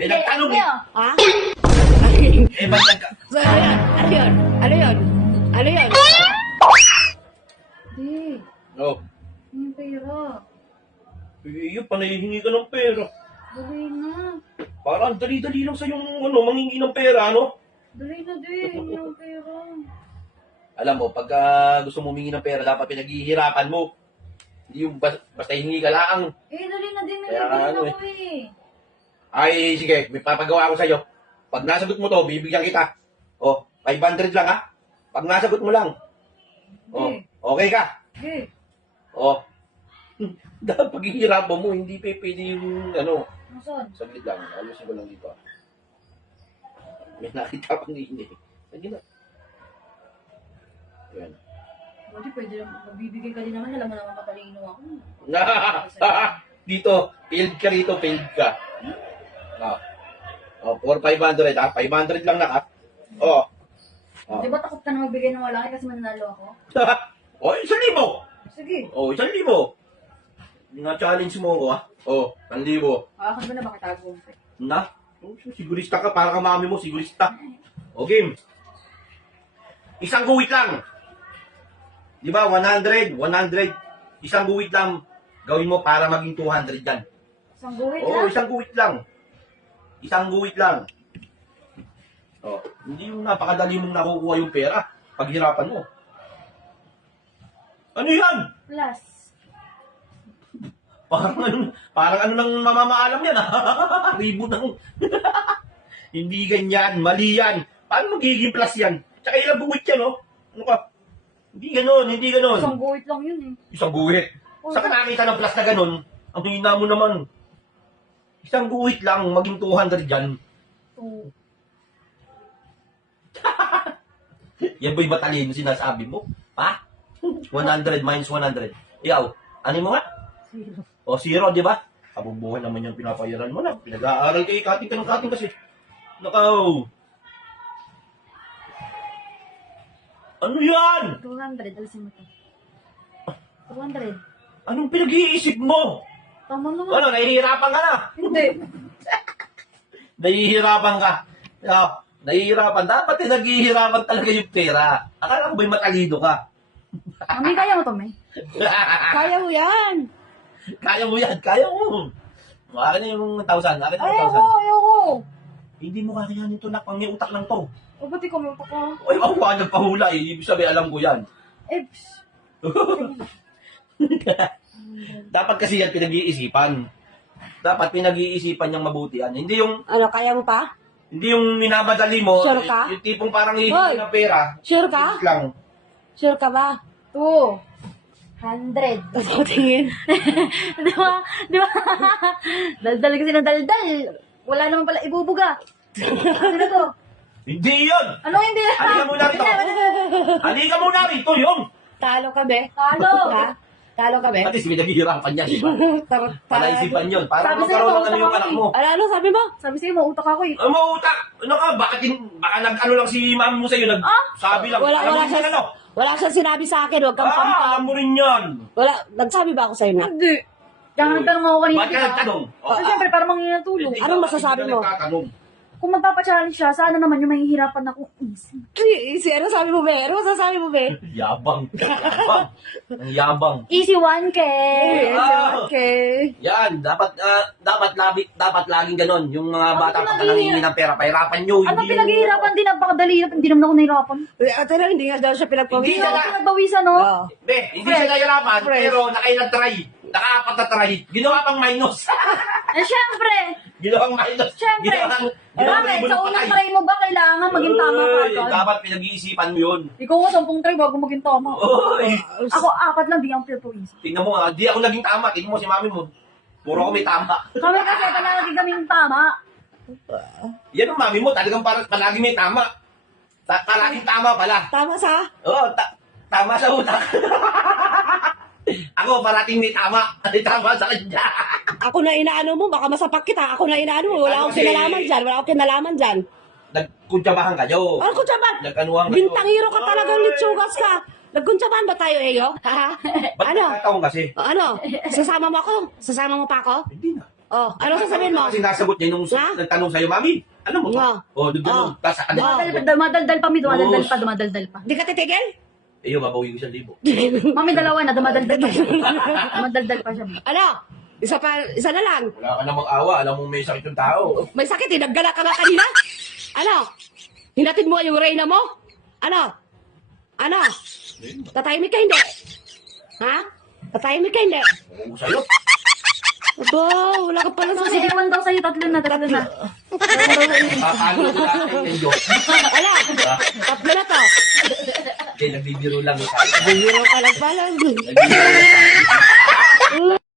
Pinagtanong eh. Ha? Eh, ba't nagka... So, ano yun? Ano yun? Ano yun? Di, Oh. yung pera. Iyo, panahihingi ka ng pera. Dali na. Parang dali-dali lang sa yung mangingi ng pera, ano? Dali na, di. Yung pera. Alam mo, pag gusto mo humingi ng pera, dapat pinaghihirapan mo. Hindi yung basta hingi ka lang. Eh, dali na din. May Kaya bibigyan ano ako eh. Ay, sige, may papagawa ko sa'yo. Pag nasagot mo to, bibigyan kita. Oh, 500 lang ha. Pag nasagot mo lang. Oh, okay ka? Eh, Oh. Dapat paghihirapan mo, hindi pwede yung ano. nasaan? Saglit lang, ayusin ko lang dito. May nakita pang hindi. Sige na. Yan. Buti pwede lang. Magbibigay ka din naman. Alam mo naman matalino ako. Dito, failed ka rito, failed ka. Oh, 4,500 ha. 500 lang na ka. Oh. Di ba takot ka na magbigay ng malaki kasi mananalo ako? Oh, 1,000. Sige. Oh, 1,000. Na-challenge mo ako ha. Oh, 1,000. Akin ba na bakit tago mo? Na? Oh, sigurista ka, para kang mami mo, sigurista. O game. Isang guwit lang. Di ba, 100, 100. Isang guwit lang. Gawin mo para maging 200 yan. Isang guhit Oo, lang. isang guwit lang. Isang guwit lang. Oh, hindi yung napakadali mong nakukuha yung pera. Paghirapan mo. Ano yan? Plus. Parang ano nang mamamaalam yan, ha? Ribo nang... Hindi ganyan, mali yan. Paano magiging plus yan? Tsaka ilang buwit yan, oh. Ano ka? Hindi ganon, hindi ganon. Isang guhit lang yun eh. Isang guhit. Saan ka nakita ng plus na ganon? Ang hina mo naman. Isang guhit lang, maging 200 yan. So, Yan ba'y matalino sinasabi mo? Ha? 100 minus 100. Ikaw, ano mo nga? zero. O, 0, di ba? Kabubuhay naman yung pinapayaran mo na. Pinag-aaral kayo, kating ka ng kating kasi. Nakaw! Ano yan? 200. Alisin mo to. 200. Anong pinag-iisip mo? Tama naman. Ano, nahihirapan ka na? Hindi. Nahihirapan ka. Nahihirapan. Dapat naghihirapan talaga yung pera. Akala ko ba'y matalino ka? Mami, kaya mo to, May? Kaya mo yan. Kaya mo yan, kaya mo. Akin na yung 1,000. Akin na yung 1,000. Ayoko. Hindi mo kakayanin ito na pang may utak lang to. O, ba't ikaw may utak ko? Ay, ako ka nagpahula eh. Ibig sabihin, alam ko yan. Eh, Dapat kasi yan pinag-iisipan. Dapat pinag-iisipan niyang mabuti yan. Hindi yung Ano, kaya mo pa? minamadali mo. Sure ka? Yung tipong parang hihingi Hoy! ng pera. Sure ka? Bilis lang. Sure ka ba? 200. Tapos tingin. Di ba? Di ba? Daldal kasi ng daldal. Wala naman pala ibubuga. Ano to? Hindi yun! Ano hindi? Halika muna rito. Halika muna rito yun! Talo ka, be. Talo. Ha? Talo ka, be. At least pinaghihirapan niya, di ba? Palaisipan yun. Para Sabi sa'yo, magkaroon ng ano yung mautak anak ako mo. Ano, sabi mo? Sabi sa'yo, mautak ako eh. Ang mautak! Ano ka? Baka nag-ano lang si mami mo sa'yo, nag-sabi lang. Wala, Alam mo wala rin siya, yan, ano? wala siyang sinabi sa akin. Huwag kang Alam pampam. mo rin yan. Wala, nagsabi ba ako sa'yo na? Hindi. Kaya nga nagtanong ako kanina. Ba't ka nagtanong? Kasi syempre, para mangingi ng tulong. Hindi Anong ka- masasabi hindi ka mo? nagtatanong. Kung magpapa-challenge siya, sana naman yung mahihirapan ako. Ano sabi mo, be? Ano masasabi mo, be? Yabang. Yabang. Ang yabang. Easy 1K. Okay. Yan, dapat laging ganon. Yung mga Ano bata pag pinag-ihirap- nangingi ng pera, pahirapan nyo. Ano hindi yung- pinaghihirapan din, napakadali. Hindi naman ako nahirapan. Ate lang, hindi nga daw siya Hindi Hindi pinagpawisa. na- ako pinagbawisan, no? Oo. Be, hindi siya nahirapan, Fresh. pero naka-try. Naka-apat na try. Ginawa pang minus. Eh, syempre. Ginawang minus. Syempre. Ginawang Bakit? ribbon Sa ng unang patay. try mo ba, kailangan maging tama ka Uy, agad? dapat pinag-iisipan mo yun. Ikaw nga, 10 try bago maging tama. Uy, Ako, 4 lang, di ang pinagbawisan. tingnan mo, di ako naging tama. Tingnan mo si mami mo. Puro ako may tama. Kami kasi palagi kaming tama. Yan ang mami mo, talagang palagi may tama. Palaging tama pala. Tama sa? Oo, tama sa utak. Ako, parating may tama. Tama sa kanya. Ako na inaano mo, baka masapak kita. Ako na inaano mo. Wala akong Kasi- kinalaman dyan. Wala akong kinalaman dyan. Nagkuntsabahan kayo. Ano ko dyan ba? Nagkanuhan kayo. Bintangiro ka talagang litsugas ka. Nagkuntsabahan ba tayo, Eyo? Ha? Ba't Ano? nagkataon kasi? Ano? Sasama mo ako? Sasama mo pa ako? Hindi na. Oh, ano sasabihin mo? Kasi nasagot niya nung Ha? nagtanong sa'yo, mami. Alam mo Nga. ba? Oh, nagtanong. Tapos sa kanila. Dumadaldal pa, mi. Dumadaldal pa. Di ka titigil? Eh, yun, babawi ko 1,000. Mami, dalawa na. Dumadaldal pa siya. Dumadaldal pa siya. Ano? Isa na lang. Wala ka namang awa. Alam mo may sakit yung tao. May sakit, hinaggalak ka nga kanina. Ano? Hinatid mo yung reyna mo? Ano? Ano? Tatahimik ka hindi? Ha? Tatahimik ka hindi? Oo, sa'yo. Aba, wala ka pala So, sa... sige, iwan daw sa'yo. Tatlo na. Paano ko natin yung joke? Ano? Tatlo na to. Hindi, nagbibiro lang. Bumiro ka lang pala. Nagbibiro lang.